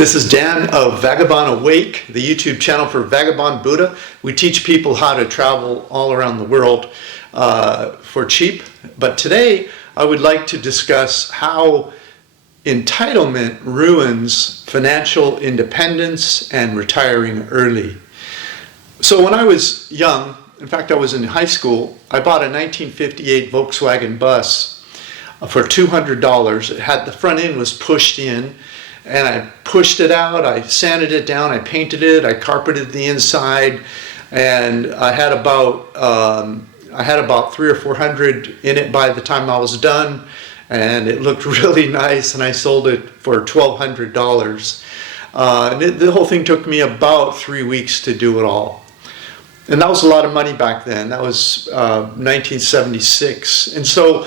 This is Dan of Vagabond Awake, the YouTube channel for Vagabond Buddha. We teach people how to travel all around the world for cheap. But today I would like to discuss how entitlement ruins financial independence and retiring early. So when I was young, in fact I was in high school, I bought a 1958 Volkswagen bus for $200. It had, the front end was pushed in, and I pushed it out, I sanded it down, I painted it, I carpeted the inside, and I had about 300 or 400 in it by the time I was done, and it looked really nice, and I sold it for $1,200. The whole thing took me about 3 weeks to do it all. And that was a lot of money back then. That was 1976. And so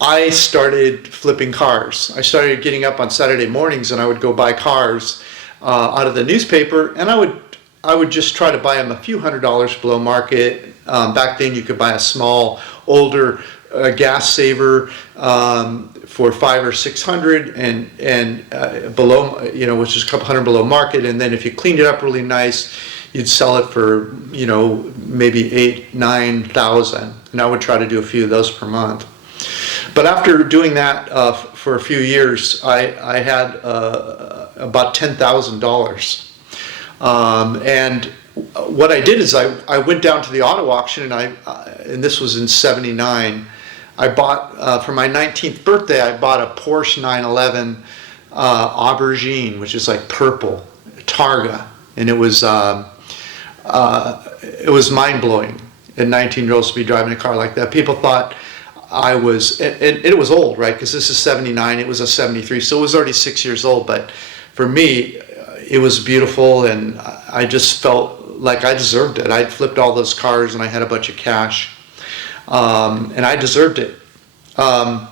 I started flipping cars. I started getting up on Saturday mornings and I would go buy cars out of the newspaper, and I would just try to buy them a few $100s below market. Back then you could buy a small, older gas saver for $500 or $600 and below, which is a couple hundred below market. And then if you cleaned it up really nice, you'd sell it for, maybe $8,000, $9,000. And I would try to do a few of those per month. But after doing that for a few years, I had about $10,000. And what I did is I went down to the auto auction, and this was in '79. I bought, for my 19th birthday, I bought a Porsche 911 Aubergine, which is like purple, Targa. And it was mind-blowing at 19-year-olds to be driving a car like that. People thought I was, and it was old, right? Because this is '79, it was a '73, so it was already 6 years old. But for me, it was beautiful, and I just felt like I deserved it. I'd flipped all those cars, and I had a bunch of cash, and I deserved it. But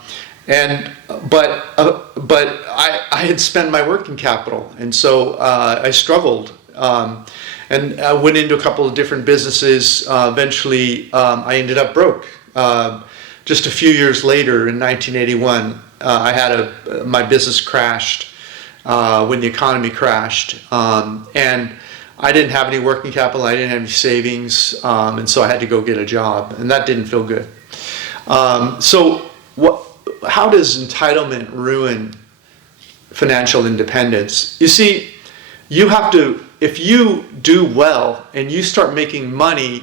I had spent my working capital, and so I struggled. And I went into a couple of different businesses. Eventually, I ended up broke. Just a few years later, in 1981, my business crashed when the economy crashed, and I didn't have any working capital. I didn't have any savings, and so I had to go get a job, and that didn't feel good. How does entitlement ruin financial independence? You see, you have to, if you do well and you start making money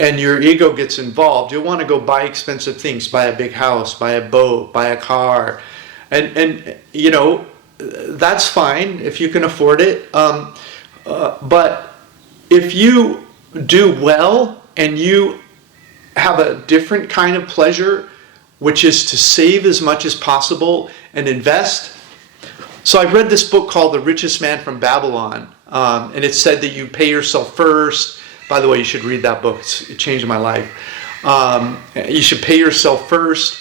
and your ego gets involved, you'll want to go buy expensive things, buy a big house, buy a boat, buy a car, and that's fine if you can afford it. But if you do well and you have a different kind of pleasure, which is to save as much as possible and invest. So I read this book called The Richest Man from Babylon, and it said that you pay yourself first. By the way, you should read that book. It changed my life. You should pay yourself first,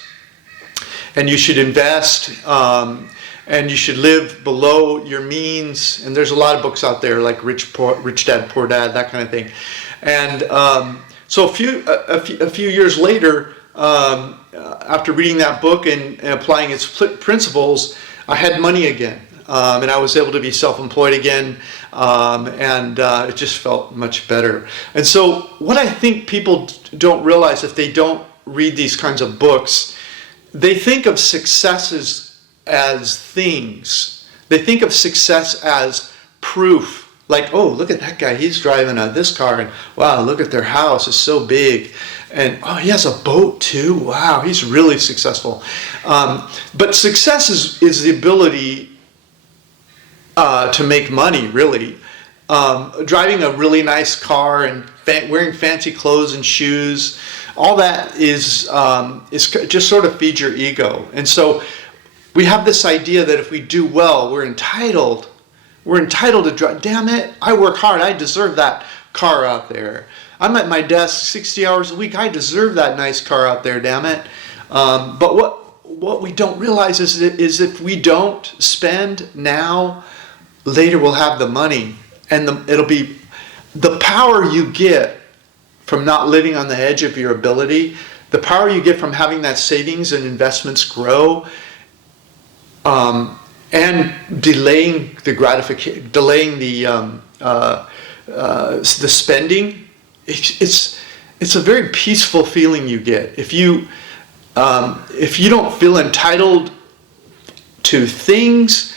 and you should invest, and you should live below your means. And there's a lot of books out there like Rich Dad, Poor Dad, that kind of thing. And so a few years later, after reading that book and applying its principles, I had money again. And I was able to be self-employed again, and it just felt much better. And so what I think people don't realize if they don't read these kinds of books, they think of successes as things. They think of success as proof. Like, oh, look at that guy, he's driving this car, and wow, look at their house, it's so big. And oh, he has a boat too, wow, he's really successful. But success is the ability to make money, really. Driving a really nice car and wearing fancy clothes and shoes, all that is just sort of feeds your ego. And so we have this idea that if we do well, we're entitled to drive. Damn it, I work hard, I deserve that car out there. I'm at my desk 60 hours a week, I deserve that nice car out there, damn it. But what we don't realize is if we don't spend now, later we'll have the money, and it'll be the power you get from not living on the edge of your ability, the power you get from having that savings and investments grow, and delaying the gratification, delaying the spending. It's a very peaceful feeling you get if you don't feel entitled to things,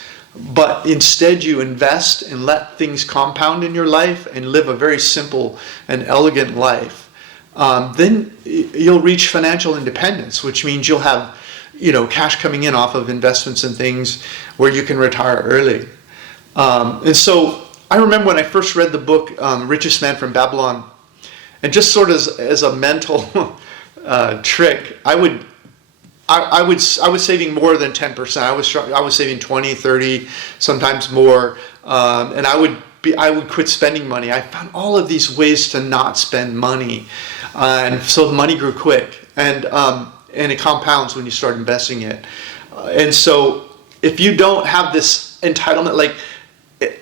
but instead you invest and let things compound in your life and live a very simple and elegant life. Then you'll reach financial independence, which means you'll have, cash coming in off of investments and things where you can retire early. And so I remember when I first read the book, Richest Man from Babylon, and just sort of as a mental trick, I was saving more than 10%. I was saving 20, 30, sometimes more, and I would quit spending money. I found all of these ways to not spend money, and so the money grew quick, and it compounds when you start investing it. And so if you don't have this entitlement,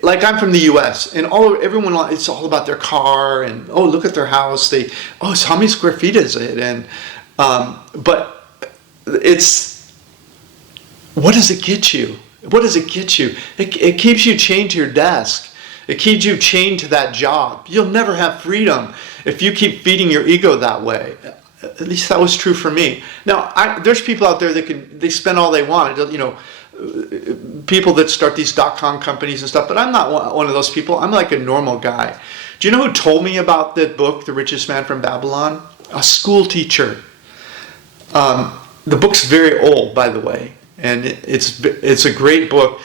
like I'm from the U.S. and everyone, it's all about their car and look at their house. So how many square feet is it? And but it's, what does it get you? What does it get you? It keeps you chained to your desk. It keeps you chained to that job. You'll never have freedom if you keep feeding your ego that way. At least that was true for me. Now, there's people out there they spend all they want. People that start these .com companies and stuff, but I'm not one of those people. I'm like a normal guy. Do you know who told me about that book, The Richest Man from Babylon? A school teacher. The book's very old, by the way, and it's a great book.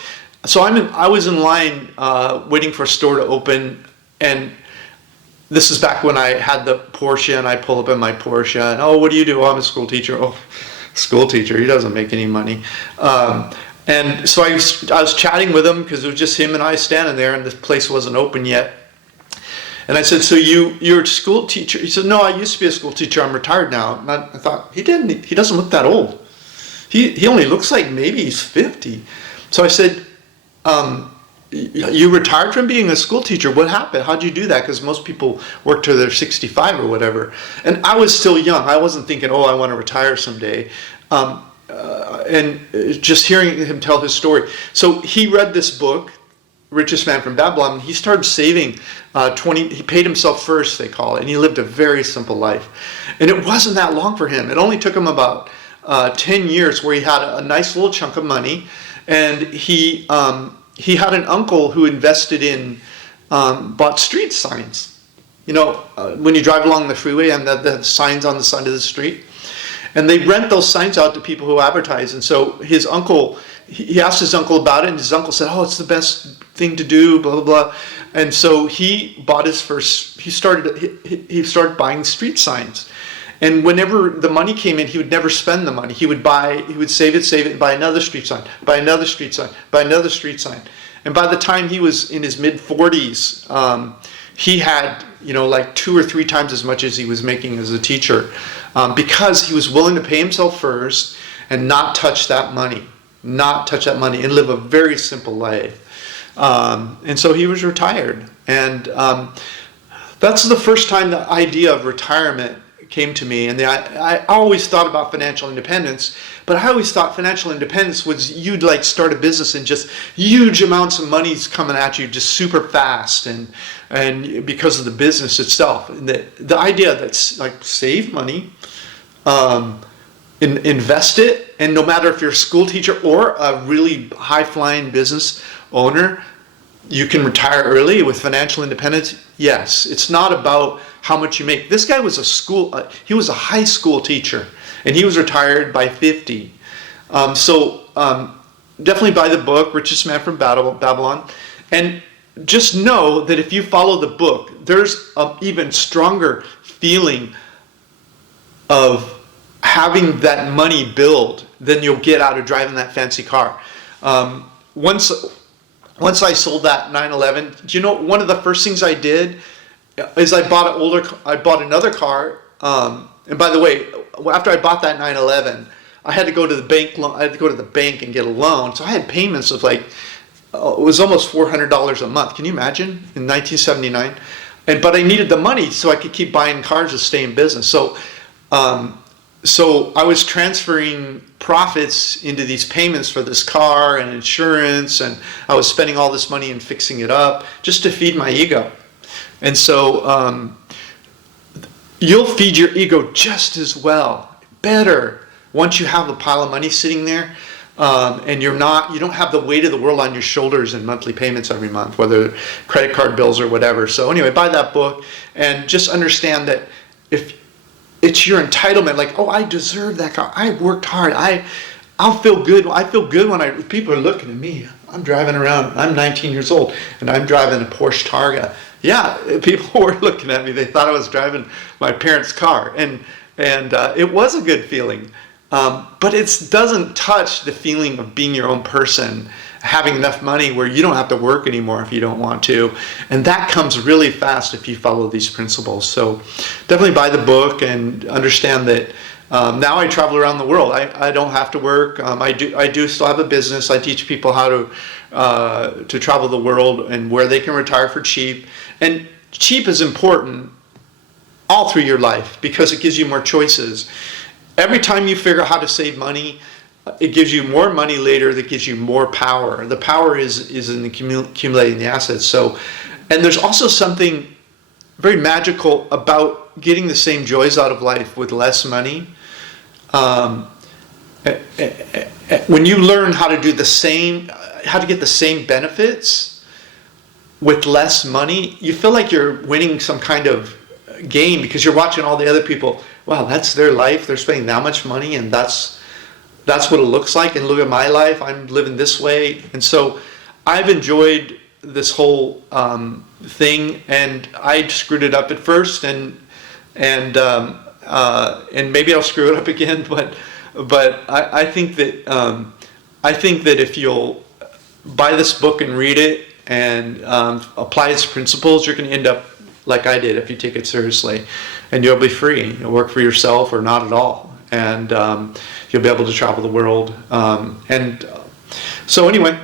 So I was in line waiting for a store to open, and this is back when I had the Porsche, and I pull up in my Porsche, and what do you do? I'm a school teacher. School teacher, he doesn't make any money. And so I was chatting with him because it was just him and I standing there, and the place wasn't open yet. And I said, so you're a school teacher? He said, no, I used to be a school teacher. I'm retired now. And I thought, he doesn't look that old. He only looks like maybe he's 50. So I said, you retired from being a school teacher. What happened? How'd you do that? Because most people work till they're 65 or whatever. And I was still young. I wasn't thinking, I want to retire someday. And just hearing him tell his story. So he read this book, Richest Man from Babylon, and he started saving he paid himself first, they call it, and he lived a very simple life. And it wasn't that long for him. It only took him about 10 years where he had a nice little chunk of money, and he had an uncle who invested in, bought street signs. When you drive along the freeway and the signs on the side of the street. And they rent those signs out to people who advertise. And so his uncle, he asked his uncle about it, and his uncle said, it's the best thing to do, blah, blah, blah. And so he bought he started buying street signs. And whenever the money came in, he would never spend the money. He would save it, and buy another street sign, buy another street sign, buy another street sign. And by the time he was in his mid-40s, he had, like 2 or 3 times as much as he was making as a teacher, because he was willing to pay himself first and not touch that money, and live a very simple life. And so he was retired. And that's the first time the idea of retirement came to me. And I always thought about financial independence, but I always thought financial independence was you'd like start a business and just huge amounts of money's coming at you just super fast, and because of the business itself. And the idea that's like save money, invest it, and no matter if you're a school teacher or a really high-flying business owner, you can retire early with financial independence. Yes, it's not about how much you make. This guy was he was a high school teacher, and he was retired by 50. Definitely buy the book, Richest Man from Babylon, and just know that if you follow the book, there's an even stronger feeling of having that money build than you'll get out of driving that fancy car. Once I sold that 911, do you know one of the first things I did is I bought another car. And by the way, after I bought that 911, I had to go to the bank. I had to go to the bank and get a loan. So I had payments of it was almost $400 a month. Can you imagine in 1979? But I needed the money so I could keep buying cars to stay in business. So So I was transferring profits into these payments for this car and insurance, and I was spending all this money and fixing it up just to feed my ego. And so you'll feed your ego just as well, better, once you have a pile of money sitting there, and you don't have the weight of the world on your shoulders in monthly payments every month, whether credit card bills or whatever. So anyway, buy that book and just understand that if it's your entitlement, like, oh, I deserve that car. I worked hard. I'll feel good. I feel good when people are looking at me. I'm driving around. I'm 19 years old, and I'm driving a Porsche Targa. Yeah, people were looking at me. They thought I was driving my parents' car, and it was a good feeling. But it doesn't touch the feeling of being your own person, having enough money where you don't have to work anymore if you don't want to. And that comes really fast if you follow these principles. So definitely buy the book and understand that now I travel around the world. I don't have to work. I do still have a business. I teach people how to travel the world and where they can retire for cheap. And cheap is important all through your life because it gives you more choices. Every time you figure out how to save money, it gives you more money later that gives you more power. The power is in accumulating the assets. So, and there's also something very magical about getting the same joys out of life with less money. When you learn how to do the same, how to get the same benefits with less money, you feel like you're winning some kind of game because you're watching all the other people. Wow, that's their life. They're spending that much money, and that's what it looks like. And look at my life. I'm living this way. And so I've enjoyed this whole thing, and I screwed it up at first, and maybe I'll screw it up again. But I think that if you'll buy this book and read it and apply its principles, you're going to end up like I did if you take it seriously, and you'll be free. You'll work for yourself or not at all, and you'll be able to travel the world. So anyway,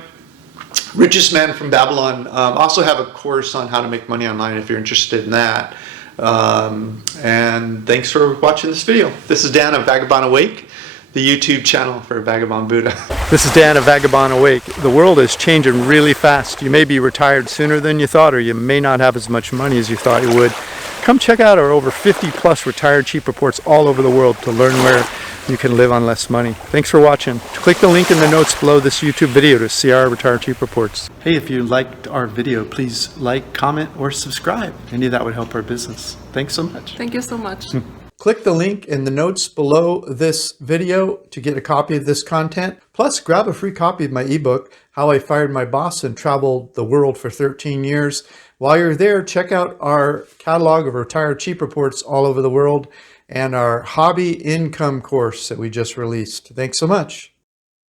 Richest Man from Babylon. Also have a course on how to make money online if you're interested in that. And thanks for watching this video. This is Dan of Vagabond Awake, the YouTube channel for Vagabond Buddha. This is Dan of Vagabond Awake. The world is changing really fast. You may be retired sooner than you thought, or you may not have as much money as you thought you would. Come check out our over 50 plus retired cheap reports all over the world to learn where you can live on less money. Thanks for watching. Click the link in the notes below this YouTube video to see our retired cheap reports. Hey, if you liked our video, please like, comment, or subscribe. Any of that would help our business. Thanks so much. Thank you so much. Click the link in the notes below this video to get a copy of this content. Plus, grab a free copy of my ebook, How I Fired My Boss and Traveled the World for 13 Years. While you're there, check out our catalog of retired cheap reports all over the world and our hobby income course that we just released. Thanks so much.